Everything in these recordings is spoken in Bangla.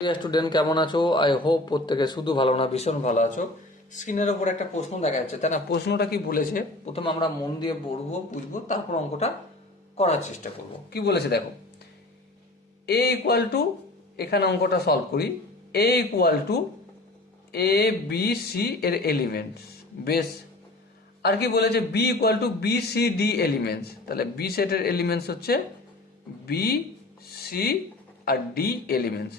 স্টুডেন্ট কেমন আছো? আই হোপ প্রত্যেকে শুধু ভালো না ভীষণ ভালো আছো। স্ক্রিনের ওপর একটা প্রশ্ন দেখা যাচ্ছে, তাই না? প্রশ্নটা কি বলেছে প্রথমে আমরা মন দিয়ে পড়বো, বুঝবো, তারপর অঙ্কটা করার চেষ্টা করব। কি বলেছে দেখো, এ ইকুয়াল টু, এখানে অঙ্কটা সলভ করি। A equal to A B C এর এলিমেন্টস, বেশ। আর কি বলেছে, B equal to B C D elements, তাহলে বি সেটের এলিমেন্টস হচ্ছে বি সি আর D elements.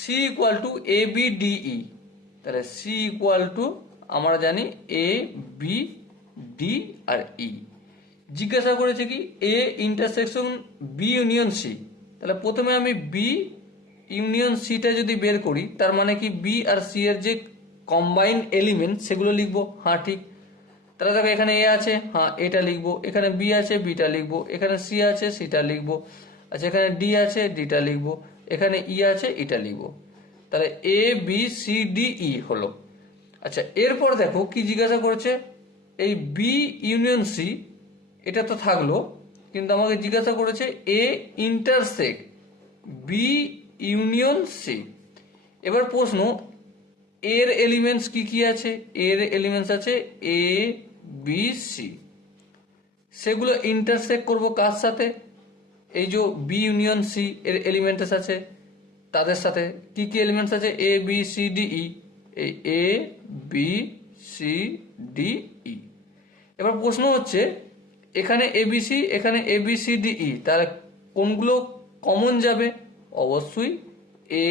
C equal to A B D E, তাহলে সি ইকুয়াল টু আমরা জানি এ বি ডি আর ই। জিজ্ঞাসা করেছে কি A intersection B union C, তাহলে প্রথমে আমি বি ইউনিয়ন সিটা যদি বের করি, তার মানে কি বি আর সি এর যে কম্বাইন্ড এলিমেন্ট সেগুলো লিখবো। হ্যাঁ ঠিক, তাহলে দেখো এখানে এ আছে, হ্যাঁ এটা লিখবো, এখানে বি আছে বিটা লিখবো, এখানে সি আছে সিটা লিখবো, আচ্ছা এখানে ডি আছে ডিটা লিখবো, এখানে ই আছে ইটা লিখবো। তাহলে এ বি সি ডি ই হলো। আচ্ছা এরপর দেখো কি জিজ্ঞাসা করেছে, এই বি ইউনিয়ন সি এটা তো থাকলো, কিন্তু আমাকে জিজ্ঞাসা করেছে এ ইন্টারসেক্ট বি ইউনিয়ন সি। এবার প্রশ্ন, এর এলিমেন্টস কি কি আছে? এর এলিমেন্টস আছে এ বি সি, সেগুলো ইন্টারসেক্ট করব কার সাথে? এই যে বি ইউনিয়ন সি এর এলিমেন্টস আছে তাদের সাথে। কি কি এলিমেন্টস আছে? এ বি সি ডি ই, এই এ বি সি ডি ই। এবার প্রশ্ন হচ্ছে এখানে এবিসি এখানে ABCDE, তাহলে কোনগুলো কমন যাবে? অবশ্যই এ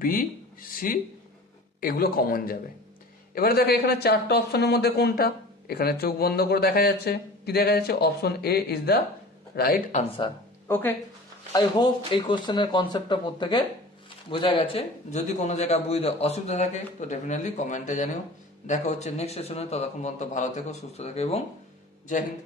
বি সি এগুলো কমন যাবে। এবারে দেখো এখানে চারটা অপশনের মধ্যে কোনটা? এখানে চোখ বন্ধ করে দেখা যাচ্ছে, কি দেখা যাচ্ছে? Option A is the right answer. Okay, I hope এই কোশ্চেনের কনসেপ্টটা প্রত্যেকে বোঝা গেছে। যদি কোনো জায়গায় বুঝতে অসুবিধা থাকে তো ডেফিনেটলি কমেন্টে জানিও। দেখা হচ্ছে নেক্সট সেশনে, ততক্ষণ পর্যন্ত ভালো থেকো, সুস্থ থেকো এবং জয় হিন্দ।